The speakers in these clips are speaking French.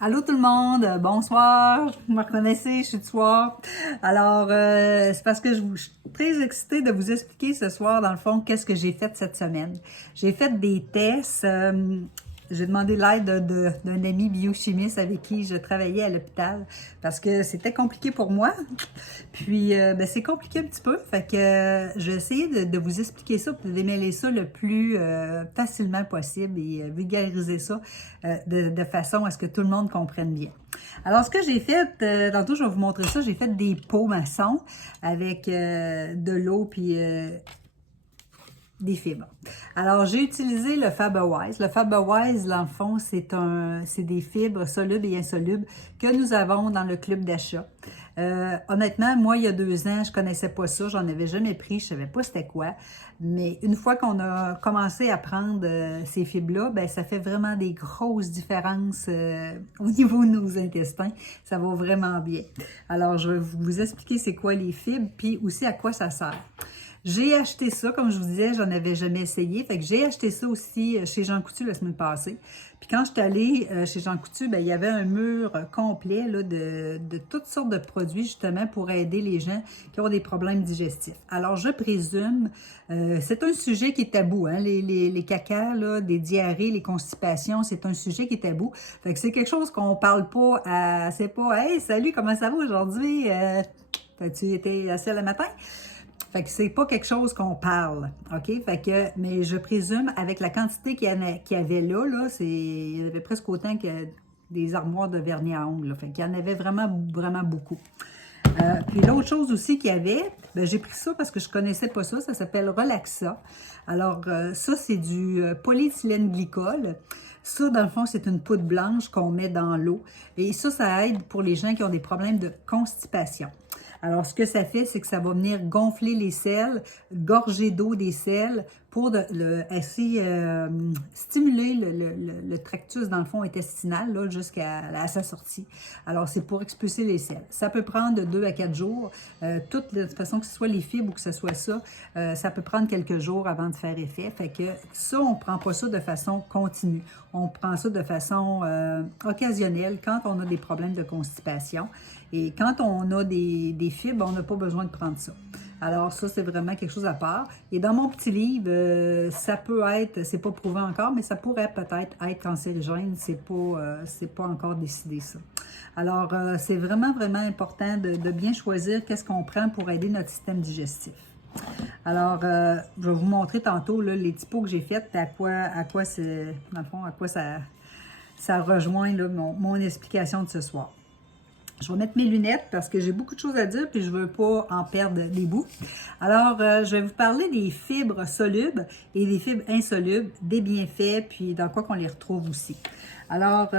Allô tout le monde, bonsoir, vous me reconnaissez, je suis de soir. Alors, c'est parce que je suis très excitée de vous expliquer ce soir, dans le fond, qu'est-ce que j'ai fait cette semaine. J'ai fait des tests, j'ai demandé l'aide d'un ami biochimiste avec qui je travaillais à l'hôpital parce que c'était compliqué pour moi. Puis, c'est compliqué un petit peu, fait que je vais essayer de vous expliquer ça, de démêler ça le plus facilement possible et vulgariser ça de façon à ce que tout le monde comprenne bien. Alors, ce que j'ai fait, tantôt je vais vous montrer ça, j'ai fait des pots maçons avec de l'eau puis des fibres. Alors, j'ai utilisé le FaberWise. Le FaberWise, dans le fond, c'est des fibres solubles et insolubles que nous avons dans le club d'achat. Honnêtement, moi, il y a 2 ans, je connaissais pas ça, j'en avais jamais pris, je savais pas c'était quoi. Mais une fois qu'on a commencé à prendre ces fibres-là, ben ça fait vraiment des grosses différences au niveau de nos intestins. Ça va vraiment bien. Alors, je vais vous expliquer c'est quoi les fibres, puis aussi à quoi ça sert. J'ai acheté ça, comme je vous disais, j'en avais jamais essayé. Fait que j'ai acheté ça aussi chez Jean Coutu la semaine passée. Puis quand je suis allée chez Jean Coutu, ben, il y avait un mur complet là, de toutes sortes de produits justement pour aider les gens qui ont des problèmes digestifs. Alors je présume, c'est un sujet qui est tabou, hein, les cacas, là, des diarrhées, les constipations, c'est un sujet qui est tabou. Fait que c'est quelque chose qu'on parle pas à, c'est pas, hey, salut, comment ça va aujourd'hui? As-tu été assis le matin? Fait que c'est pas quelque chose qu'on parle, OK? Fait que, mais je présume, avec la quantité qu'il y avait là, il y avait presque autant que des armoires de vernis à ongles, là. Fait qu'il y en avait vraiment, vraiment beaucoup. Puis l'autre chose aussi qu'il y avait, ben, j'ai pris ça parce que je connaissais pas ça, ça s'appelle Relaxa. Alors, ça, c'est du polyéthylène glycol. Ça, dans le fond, c'est une poudre blanche qu'on met dans l'eau. Et ça aide pour les gens qui ont des problèmes de constipation. Alors, ce que ça fait, c'est que ça va venir gonfler les selles, gorger d'eau des selles pour stimuler le tractus, dans le fond, intestinal là, jusqu'à sa sortie. Alors, c'est pour expulser les selles. Ça peut prendre de 2 à 4 jours. De toute façon, que ce soit les fibres ou que ce soit ça, ça peut prendre quelques jours avant de faire effet. Fait que ça, on ne prend pas ça de façon continue. On prend ça de façon occasionnelle quand on a des problèmes de constipation. Et quand on a des fibres, on n'a pas besoin de prendre ça. Alors ça, c'est vraiment quelque chose à part. Et dans mon petit livre, ça peut être, c'est pas prouvé encore, mais ça pourrait peut-être être cancérigène. C'est pas encore décidé ça. Alors, c'est vraiment, vraiment important de bien choisir qu'est-ce qu'on prend pour aider notre système digestif. Alors, je vais vous montrer tantôt là, les typos que j'ai faits et à quoi c'est, dans le fond, à quoi ça rejoint là, mon explication de ce soir. Je vais mettre mes lunettes parce que j'ai beaucoup de choses à dire puis je ne veux pas en perdre des bouts. Alors, je vais vous parler des fibres solubles et des fibres insolubles, des bienfaits, puis dans quoi qu'on les retrouve aussi. Alors,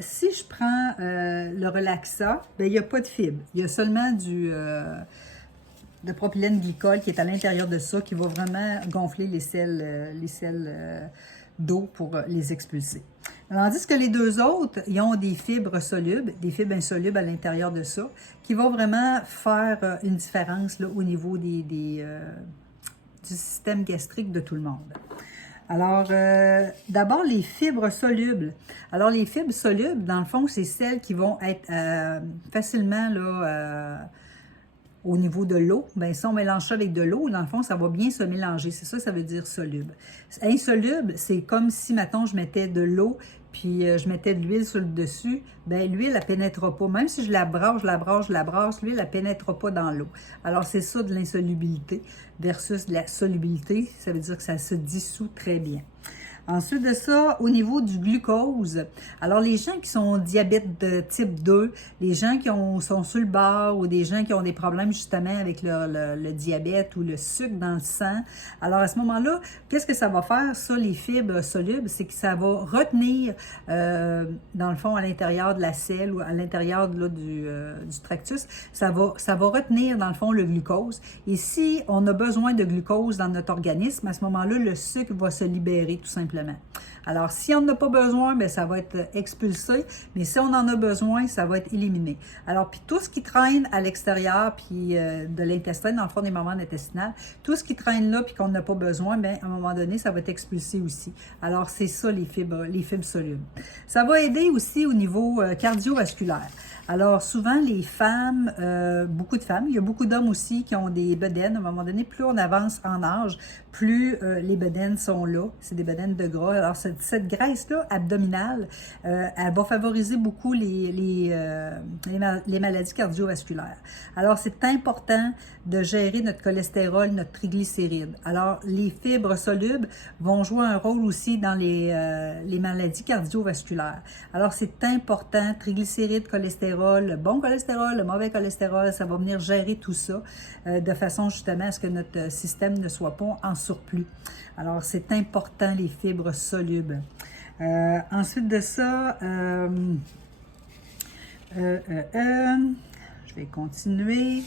si je prends le Relaxa, ben il n'y a pas de fibres. Il y a seulement de propylène glycol qui est à l'intérieur de ça, qui va vraiment gonfler les selles d'eau pour les expulser. Tandis que les deux autres, ils ont des fibres solubles, des fibres insolubles à l'intérieur de ça, qui vont vraiment faire une différence là, au niveau du système gastrique de tout le monde. Alors, d'abord, les fibres solubles. Alors, les fibres solubles, dans le fond, c'est celles qui vont être facilement là, au niveau de l'eau. Bien, si on mélange ça avec de l'eau, dans le fond, ça va bien se mélanger. C'est ça veut dire soluble. Insoluble, c'est comme si, mettons, je mettais de l'eau, puis je mettais de l'huile sur le dessus. Bien, l'huile, elle ne pénètrera pas. Même si je la brasse, l'huile, elle ne pénètrera pas dans l'eau. Alors, c'est ça de l'insolubilité versus de la solubilité. Ça veut dire que ça se dissout très bien. Ensuite de ça, au niveau du glucose, alors les gens qui sont diabète de type 2, les gens qui sont sur le bord ou des gens qui ont des problèmes justement avec le diabète ou le sucre dans le sang, alors à ce moment-là, qu'est-ce que ça va faire, ça, les fibres solubles, c'est que ça va retenir, dans le fond, à l'intérieur de la selle ou à l'intérieur là, du tractus, ça va retenir, dans le fond, le glucose. Et si on a besoin de glucose dans notre organisme, à ce moment-là, le sucre va se libérer tout simplement. simplement. Alors, si on n'en a pas besoin, bien, ça va être expulsé, mais si on en a besoin, ça va être éliminé. Alors, puis tout ce qui traîne à l'extérieur, puis de l'intestin, dans le fond des membranes intestinales, tout ce qui traîne là, puis qu'on n'a pas besoin, bien, à un moment donné, ça va être expulsé aussi. Alors, c'est ça, les fibres solubles. Ça va aider aussi au niveau cardiovasculaire. Alors, souvent, les femmes, beaucoup de femmes, il y a beaucoup d'hommes aussi qui ont des bedaines. À un moment donné, plus on avance en âge, plus les bedaines sont là. C'est des bedaines de gras. Alors, cette graisse-là, abdominale, elle va favoriser beaucoup les maladies cardiovasculaires. Alors, c'est important de gérer notre cholestérol, notre triglycéride. Alors, les fibres solubles vont jouer un rôle aussi dans les maladies cardiovasculaires. Alors, c'est important, triglycérides, cholestérol, le bon cholestérol, le mauvais cholestérol, ça va venir gérer tout ça de façon justement à ce que notre système ne soit pas en surplus. Alors, c'est important, les fibres solubles. Ensuite de ça, je vais continuer.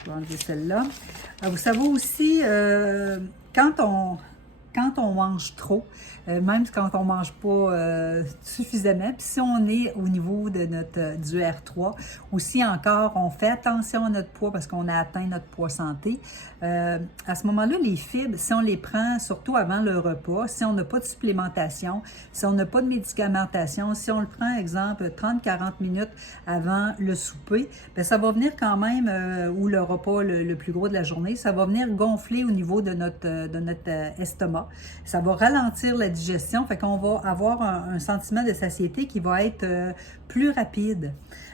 Je vais enlever celle-là. Vous savez aussi, quand on mange trop, même quand on ne mange pas suffisamment, puis si on est au niveau de du R3, aussi encore, on fait attention à notre poids parce qu'on a atteint notre poids santé. À ce moment-là, les fibres, si on les prend surtout avant le repas, si on n'a pas de supplémentation, si on n'a pas de médicamentation, si on le prend, exemple, 30-40 minutes avant le souper, bien, ça va venir quand même, ou le repas le plus gros de la journée, ça va venir gonfler au niveau de notre estomac. Ça va ralentir la digestion, fait qu'on va avoir un sentiment de satiété qui va être plus rapide.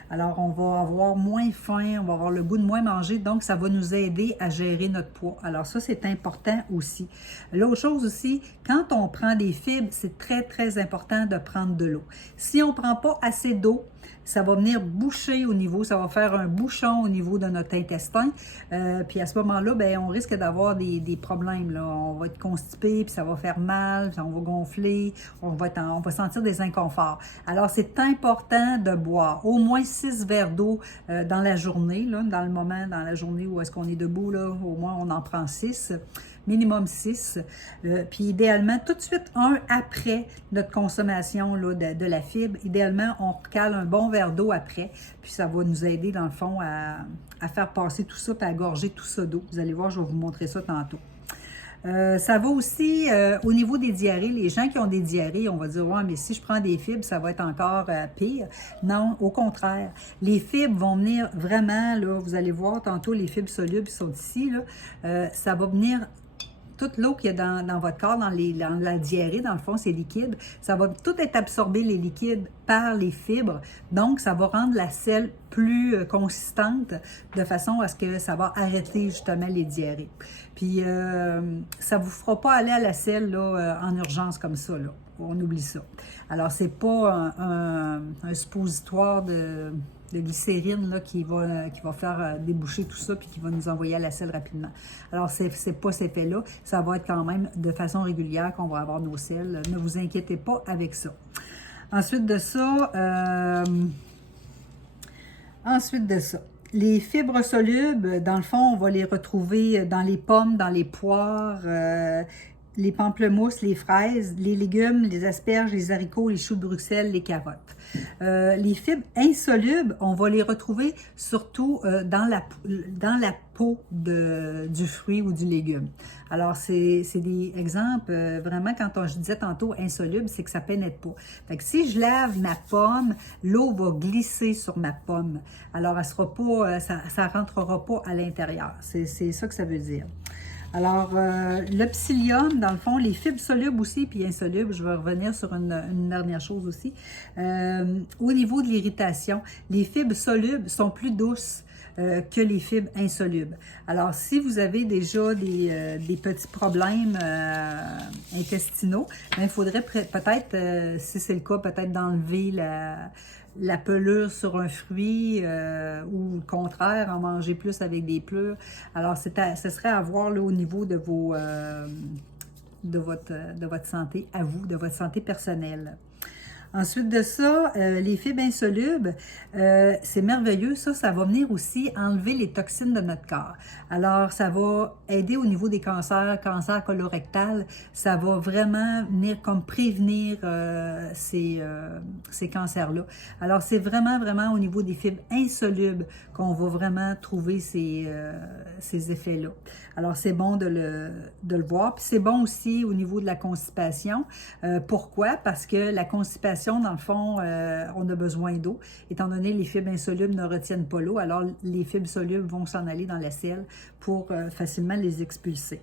Alors, on va avoir moins faim, on va avoir le goût de moins manger, donc ça va nous aider à gérer notre poids. Alors ça, c'est important aussi. L'autre chose aussi, quand on prend des fibres, c'est très, très important de prendre de l'eau. Si on ne prend pas assez d'eau, ça va venir boucher au niveau, ça va faire un bouchon au niveau de notre intestin. Puis à ce moment-là, bien, on risque d'avoir des problèmes, là. On va être constipé, puis ça va faire mal, on va gonfler, on va sentir des inconforts. Alors, c'est important de boire au moins 6 verres d'eau dans la journée, là, dans la journée où est-ce qu'on est debout, là, au moins on en prend 6. Minimum 6, puis idéalement, tout de suite, un après notre consommation là, de la fibre. Idéalement, on recale un bon verre d'eau après, puis ça va nous aider, dans le fond, à faire passer tout ça, puis à gorger tout ça d'eau. Vous allez voir, je vais vous montrer ça tantôt. Ça va aussi au niveau des diarrhées. Les gens qui ont des diarrhées, on va dire, ouais, mais si je prends des fibres, ça va être encore pire. Non, au contraire. Les fibres vont venir vraiment, là, vous allez voir tantôt, les fibres solubles sont ici, là, ça va venir. Toute l'eau qu'il y a dans votre corps, dans la diarrhée, dans le fond, c'est liquide. Ça va tout être absorbé, les liquides, par les fibres. Donc, ça va rendre la selle plus consistante de façon à ce que ça va arrêter justement les diarrhées. Puis, ça ne vous fera pas aller à la selle là, en urgence comme ça, là. On oublie ça. Alors, c'est pas un suppositoire de glycérine là, qui va faire déboucher tout ça puis qui va nous envoyer à la selle rapidement. Alors, c'est pas cet effet-là. Ça va être quand même de façon régulière qu'on va avoir nos selles. Ne vous inquiétez pas avec ça. Ensuite de ça, les fibres solubles, dans le fond, on va les retrouver dans les pommes, dans les poires, les pamplemousses, les fraises, les légumes, les asperges, les haricots, les choux de Bruxelles, les carottes. Les fibres insolubles, on va les retrouver surtout dans la peau du fruit ou du légume. Alors, c'est des exemples, vraiment, quand je disais tantôt insoluble, c'est que ça pénètre pas. Fait que si je lave ma pomme, l'eau va glisser sur ma pomme. Alors, elle sera pas, ça rentrera pas à l'intérieur. C'est ça que ça veut dire. Alors, le psyllium, dans le fond, les fibres solubles aussi, puis insolubles, je vais revenir sur une dernière chose aussi. Au niveau de l'irritation, les fibres solubles sont plus douces que les fibres insolubles. Alors, si vous avez déjà des petits problèmes intestinaux, il faudrait peut-être, si c'est le cas, peut-être d'enlever la pelure sur un fruit ou le contraire, en manger plus avec des pleurs. Alors, ce serait à voir là, au niveau de votre santé, à vous, de votre santé personnelle. Ensuite de ça, les fibres insolubles, c'est merveilleux. Ça va venir aussi enlever les toxines de notre corps. Alors, ça va aider au niveau des cancers, cancer colorectal. Ça va vraiment venir comme prévenir ces cancers-là. Alors, c'est vraiment, vraiment au niveau des fibres insolubles qu'on va vraiment trouver ces effets-là. Alors, c'est bon de le voir. Puis, c'est bon aussi au niveau de la constipation. Pourquoi? Parce que la constipation, dans le fond, on a besoin d'eau. Étant donné que les fibres insolubles ne retiennent pas l'eau, alors les fibres solubles vont s'en aller dans la selle pour facilement les expulser.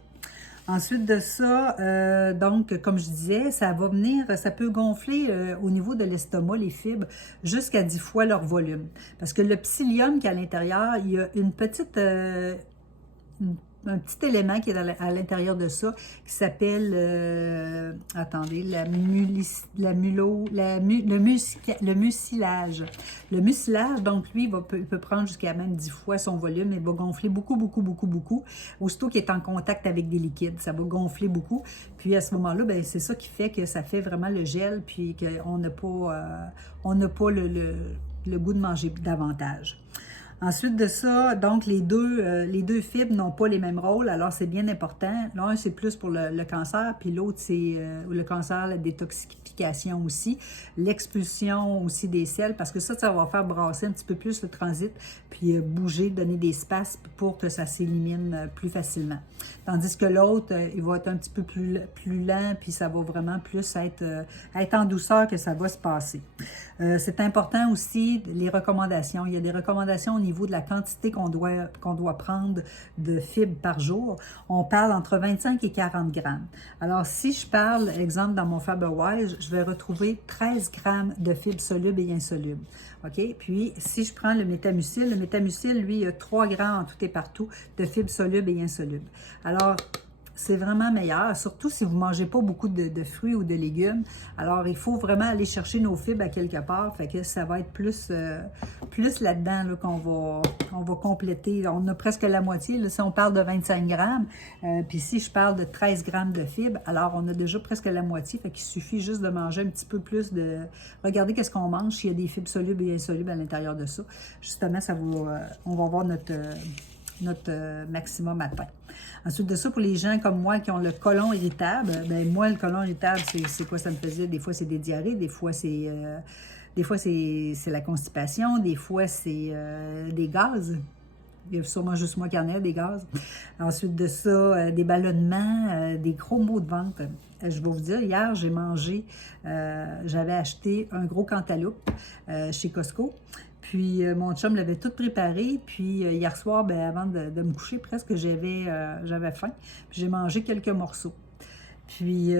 Ensuite de ça, donc, comme je disais, ça va venir, ça peut gonfler au niveau de l'estomac, les fibres, jusqu'à 10 fois leur volume. Parce que le psyllium qui est à l'intérieur, il y a une petite... un petit élément qui est à l'intérieur de ça, qui s'appelle, attendez, le mucilage. Le mucilage, donc lui, il peut prendre jusqu'à même 10 fois son volume et va gonfler beaucoup, beaucoup, beaucoup, beaucoup. Aussitôt qu'il est en contact avec des liquides, ça va gonfler beaucoup. Puis à ce moment-là, ben, c'est ça qui fait que ça fait vraiment le gel, puis qu'on n'a pas le goût de manger davantage. Ensuite de ça, donc les deux fibres n'ont pas les mêmes rôles, alors c'est bien important. L'un, c'est plus pour le cancer, puis l'autre, c'est le cancer, la détoxification aussi, l'expulsion aussi des selles, parce que ça va faire brasser un petit peu plus le transit, puis bouger, donner des espaces pour que ça s'élimine plus facilement. Tandis que l'autre, il va être un petit peu plus lent, puis ça va vraiment plus être en douceur que ça va se passer. C'est important aussi, les recommandations. Il y a des recommandations au niveau de la quantité qu'on doit prendre de fibres par jour. On parle entre 25 et 40 grammes. Alors, si je parle, exemple, dans mon FaberWise, je vais retrouver 13 grammes de fibres solubles et insolubles. OK? Puis, si je prends le métamucil, lui, il a 3 grammes en tout et partout de fibres solubles et insolubles. Alors, c'est vraiment meilleur, surtout si vous ne mangez pas beaucoup de fruits ou de légumes. Alors, il faut vraiment aller chercher nos fibres à quelque part. Fait que ça va être plus là-dedans là, qu'on va compléter. On a presque la moitié. Là, si on parle de 25 grammes, puis si je parle de 13 grammes de fibres, alors on a déjà presque la moitié. Fait qu'il suffit juste de manger un petit peu plus de... Regardez qu'est-ce qu'on mange, s'il y a des fibres solubles et insolubles à l'intérieur de ça. Justement, on va avoir notre maximum atteint. Ensuite de ça, pour les gens comme moi qui ont le côlon irritable, ben moi, le côlon irritable, c'est quoi ça me faisait? Des fois, c'est des diarrhées, des fois, c'est la constipation, des fois, c'est des gaz. Il y a sûrement juste moi qui en ai des gaz. Ensuite de ça, des ballonnements, des gros maux de ventre. Je vais vous dire, hier, j'ai mangé, j'avais acheté un gros cantaloupe chez Costco. Puis mon chum l'avait tout préparé. Puis hier soir, ben, avant de me coucher, presque, j'avais faim. Puis j'ai mangé quelques morceaux. Puis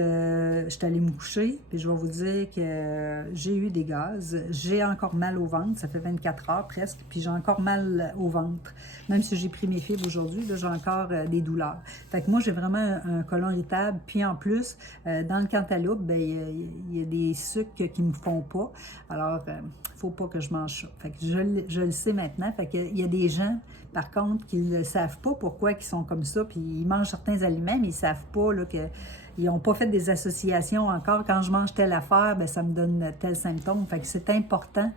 j'étais allée me coucher. Puis je vais vous dire que j'ai eu des gaz. J'ai encore mal au ventre. Ça fait 24 heures presque. Puis j'ai encore mal au ventre. Même si j'ai pris mes fibres aujourd'hui, j'ai encore des douleurs. Fait que moi, j'ai vraiment un côlon irritable. Puis en plus, dans le cantaloupe, ben, il y a des sucres qui ne me font pas. Alors, faut pas que je mange ça. Fait que je le sais maintenant. Fait que il y a des gens, par contre, qui ne savent pas pourquoi ils sont comme ça, puis ils mangent certains aliments, mais ils ne savent pas là, ils n'ont pas fait des associations encore. Quand je mange telle affaire, bien, ça me donne tel symptôme. Fait que c'est important,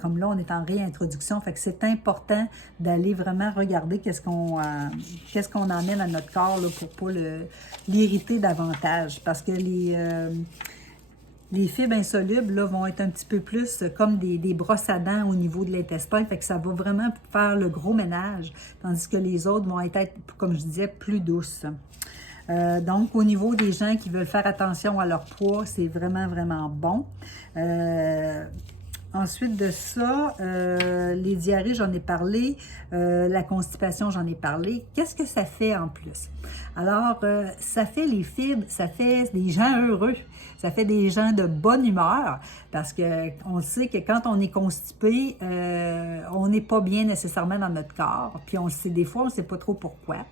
comme là, on est en réintroduction, fait que c'est important d'aller vraiment regarder qu'est-ce qu'on emmène à notre corps là, pour ne pas l'irriter davantage. Parce que les fibres insolubles là, vont être un petit peu plus comme des brosses à dents au niveau de l'intestin, fait que ça va vraiment faire le gros ménage, tandis que les autres vont être, comme je disais, plus douces. Donc, au niveau des gens qui veulent faire attention à leur poids, c'est vraiment, vraiment bon. Ensuite de ça, les diarrhées, j'en ai parlé. La constipation, j'en ai parlé. Qu'est-ce que ça fait en plus? Alors, ça fait les fibres, ça fait des gens heureux. Ça fait des gens de bonne humeur parce qu'on sait que quand on est constipé, on n'est pas bien nécessairement dans notre corps. Puis on le sait, des fois, on ne sait pas trop pourquoi.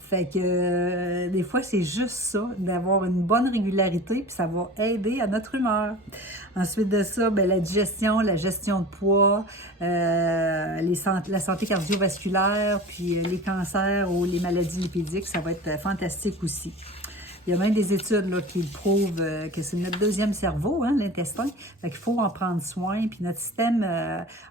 Fait que des fois, c'est juste ça, d'avoir une bonne régularité, puis ça va aider à notre humeur. Ensuite de ça, bien, la digestion, la gestion de poids, la santé cardiovasculaire, puis les cancers ou les maladies lipidiques, ça va être fantastique aussi. Il y a même des études là, qui prouvent que c'est notre deuxième cerveau, hein, l'intestin. Fait qu'il faut en prendre soin. Puis notre système,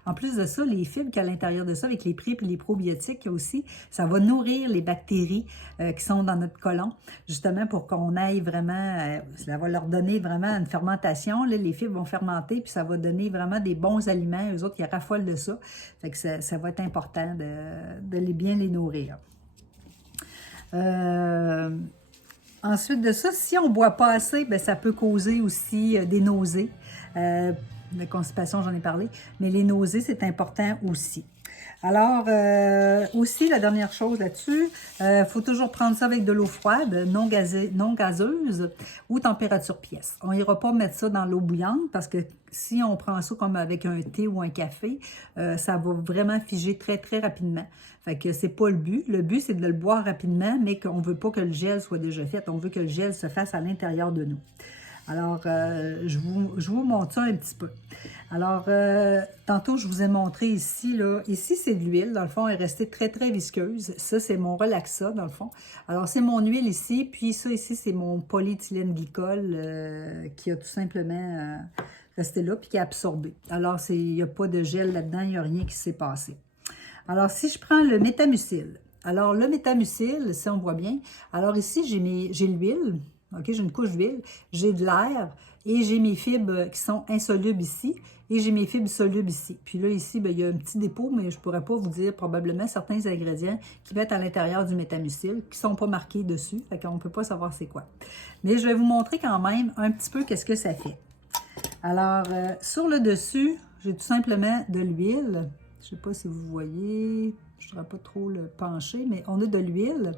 en plus de ça, les fibres qu'il y a à l'intérieur de ça, avec les pré et les probiotiques aussi, ça va nourrir les bactéries qui sont dans notre côlon, justement pour qu'on aille vraiment, ça va leur donner vraiment une fermentation. Là, les fibres vont fermenter, puis ça va donner vraiment des bons aliments. Eux autres, ils raffolent de ça. Fait que ça va être important de bien les nourrir. Ensuite de ça, si on ne boit pas assez, bien, ça peut causer aussi des nausées. La constipation, j'en ai parlé, mais les nausées, c'est important aussi. Alors, aussi, la dernière chose là-dessus, faut toujours prendre ça avec de l'eau froide, non gazeuse ou température pièce. On n'ira pas mettre ça dans l'eau bouillante parce que si on prend ça comme avec un thé ou un café, ça va vraiment figer très, très rapidement. Fait que c'est pas le but. Le but, c'est de le boire rapidement, mais qu'on ne veut pas que le gel soit déjà fait. On veut que le gel se fasse à l'intérieur de nous. Alors, je vous montre ça un petit peu. Alors, tantôt, je vous ai montré ici, là. Ici, c'est de l'huile. Dans le fond, elle est restée très, très visqueuse. Ça, c'est mon Relaxa, dans le fond. Alors, c'est mon huile ici. Puis ça, ici, c'est mon polyéthylène glycol qui a tout simplement resté là puis qui a absorbé. Alors, il n'y a pas de gel là-dedans. Il n'y a rien qui s'est passé. Alors, si je prends le métamucil. Alors, le métamucil, si on voit bien. Alors, ici, j'ai l'huile. OK, j'ai une couche d'huile, j'ai de l'air et j'ai mes fibres qui sont insolubles ici et j'ai mes fibres solubles ici. Puis là, ici, bien, il y a un petit dépôt, mais je ne pourrais pas vous dire probablement certains ingrédients qui mettent à l'intérieur du métamucil qui ne sont pas marqués dessus, fait qu'on ne peut pas savoir c'est quoi. Mais je vais vous montrer quand même un petit peu qu'est-ce que ça fait. Alors, sur le dessus, j'ai tout simplement de l'huile. Je ne sais pas si vous voyez, je ne voudrais pas trop le pencher, mais on a de l'huile.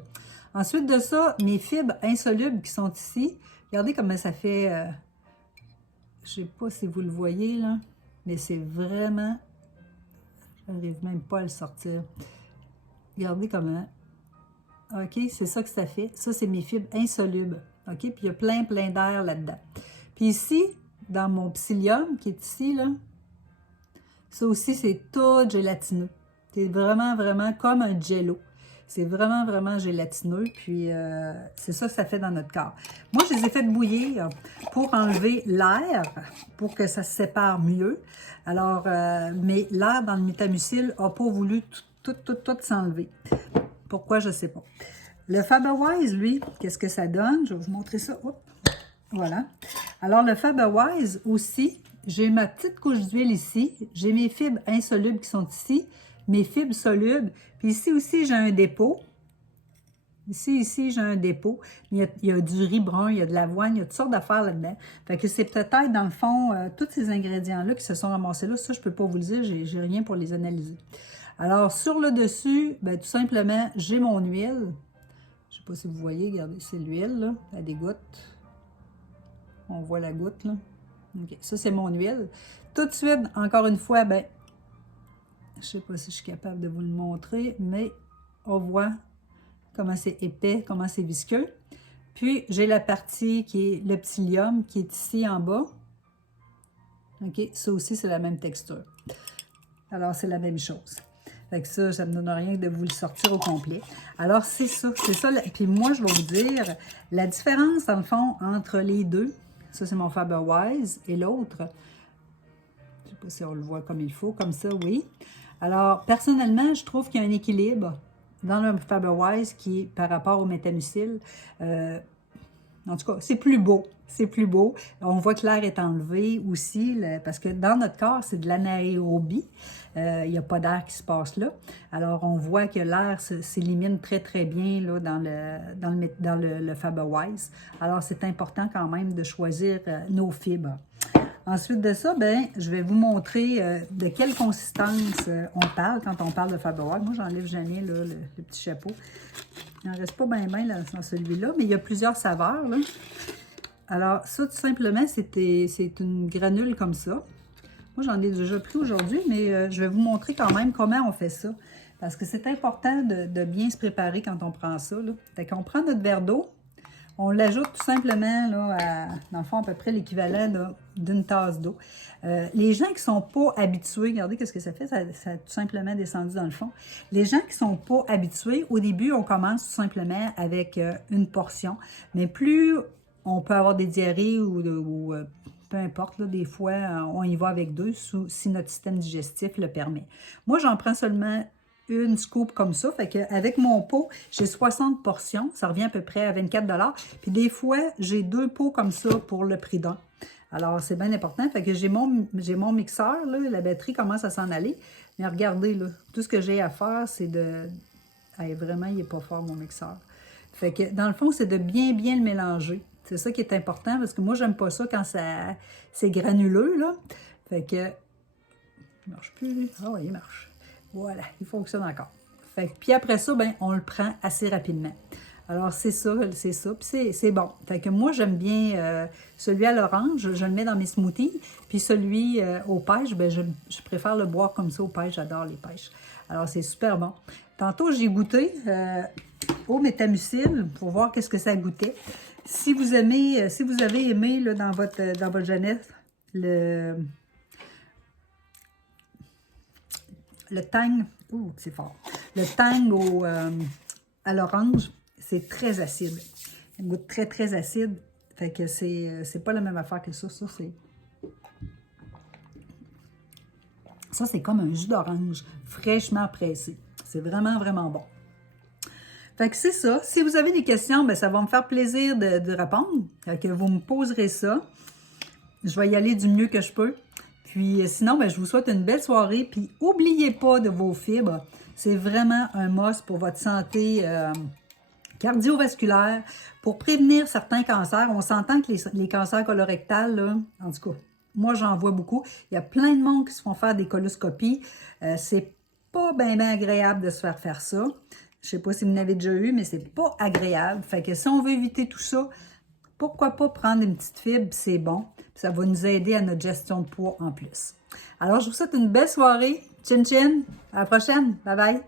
Ensuite de ça, mes fibres insolubles qui sont ici, regardez comment ça fait, je ne sais pas si vous le voyez là, mais c'est vraiment, je n'arrive même pas à le sortir. Regardez comment, OK, c'est ça que ça fait. Ça, c'est mes fibres insolubles, OK, puis il y a plein d'air là-dedans. Puis ici, dans mon psyllium qui est ici, là, ça aussi, c'est tout gélatineux. C'est vraiment comme un jello. C'est vraiment gélatineux, puis c'est ça que ça fait dans notre corps. Moi, je les ai fait bouillir pour enlever l'air, pour que ça se sépare mieux. Alors, mais l'air dans le métamucil n'a pas voulu tout s'enlever. Pourquoi, je ne sais pas. Le Faberwise, lui, qu'est-ce que ça donne? Je vais vous montrer ça. Oups. Voilà. Alors, le Faberwise aussi, j'ai ma petite couche d'huile ici. J'ai mes fibres insolubles qui sont ici. Mes fibres solubles. Puis ici aussi, j'ai un dépôt. Ici, j'ai un dépôt. Il y a du riz brun, il y a de l'avoine, il y a toutes sortes d'affaires là-dedans. Fait que c'est peut-être, dans le fond, tous ces ingrédients-là qui se sont ramassés là. Ça, je ne peux pas vous le dire, j'ai rien pour les analyser. Alors, sur le dessus, bien, tout simplement, j'ai mon huile. Je ne sais pas si vous voyez, regardez, c'est l'huile, là, à des gouttes. On voit la goutte, là. OK, ça, c'est mon huile. Tout de suite, encore une fois, ben, je ne sais pas si je suis capable de vous le montrer, mais on voit comment c'est épais, comment c'est visqueux. Puis, j'ai la partie qui est le psyllium, qui est ici en bas. OK, ça aussi, c'est la même texture. Alors, c'est la même chose. Fait que ça ne me donne rien de vous le sortir au complet. Alors, c'est ça. Puis moi, je vais vous dire la différence, dans le fond, entre les deux. Ça, c'est mon Faberwise et l'autre. Je ne sais pas si on le voit comme il faut. Comme ça, oui. Alors, personnellement, je trouve qu'il y a un équilibre dans le Faberwise qui est par rapport au métamucil. En tout cas, c'est plus beau. C'est plus beau. On voit que l'air est enlevé aussi, parce que dans notre corps, c'est de l'anaérobie. Il n'y a pas d'air qui se passe là. Alors, on voit que l'air s'élimine très bien là, dans le Faberwise. Alors, c'est important quand même de choisir nos fibres. Ensuite de ça, ben, je vais vous montrer de quelle consistance on parle quand on parle de Faberwise. Moi, j'enlève jamais là, le petit chapeau. Il n'en reste pas bien dans celui-là, mais il y a plusieurs saveurs. Là. Alors, ça, tout simplement, c'est une granule comme ça. Moi, j'en ai déjà pris aujourd'hui, mais je vais vous montrer quand même comment on fait ça. Parce que c'est important de bien se préparer quand on prend ça. Là. Fait qu'on prend notre verre d'eau, On l'ajoute tout simplement, là, dans le fond, à peu près l'équivalent d'une tasse d'eau. Les gens qui ne sont pas habitués, regardez qu'est-ce que ça fait, ça a tout simplement descendu dans le fond. Les gens qui ne sont pas habitués, au début, on commence tout simplement avec une portion, mais plus on peut avoir des diarrhées ou peu importe, là, des fois, on y va avec deux si notre système digestif le permet. Moi, j'en prends seulement une scoop comme ça, fait qu'avec mon pot, j'ai 60 portions, ça revient à peu près à 24 $. Puis des fois, j'ai 2 pots comme ça pour le prix d'un. Alors, c'est bien important. Fait que j'ai mon mixeur, là, la batterie commence à s'en aller. Mais regardez, là, tout ce que j'ai à faire, c'est de... Hey, vraiment, il n'est pas fort, mon mixeur. Fait que, dans le fond, c'est de bien le mélanger. C'est ça qui est important, parce que moi, j'aime pas ça quand c'est granuleux, là. Fait que... Il marche plus. Ah oui, il marche. Voilà, il fonctionne encore. Fait que, puis après ça, ben, on le prend assez rapidement. Alors, c'est ça, puis c'est bon. Fait que moi, j'aime bien celui à l'orange, je le mets dans mes smoothies, puis celui aux pêches, ben, je préfère le boire comme ça aux pêches, j'adore les pêches. Alors, c'est super bon. Tantôt, j'ai goûté au métamucil pour voir qu'est-ce que ça goûtait. Si vous avez aimé là, dans votre jeunesse, le tang, c'est fort, le tang à l'orange, c'est très acide. Il goûte très acide. Fait que c'est pas la même affaire que ça. Ça, c'est comme un jus d'orange fraîchement pressé. C'est vraiment bon. Fait que c'est ça. Si vous avez des questions, ben, ça va me faire plaisir de répondre. Fait que vous me poserez ça. Je vais y aller du mieux que je peux. Puis sinon, ben, je vous souhaite une belle soirée. Puis n'oubliez pas de vos fibres. C'est vraiment un must pour votre santé cardiovasculaire, pour prévenir certains cancers. On s'entend que les cancers colorectals, là, en tout cas, moi j'en vois beaucoup. Il y a plein de monde qui se font faire des coloscopies. C'est pas bien agréable de se faire ça. Je sais pas si vous en avez déjà eu, mais c'est pas agréable. Fait que si on veut éviter tout ça, pourquoi pas prendre une petite fibre, c'est bon. Ça va nous aider à notre gestion de poids en plus. Alors, je vous souhaite une belle soirée. Chin chin. À la prochaine. Bye bye.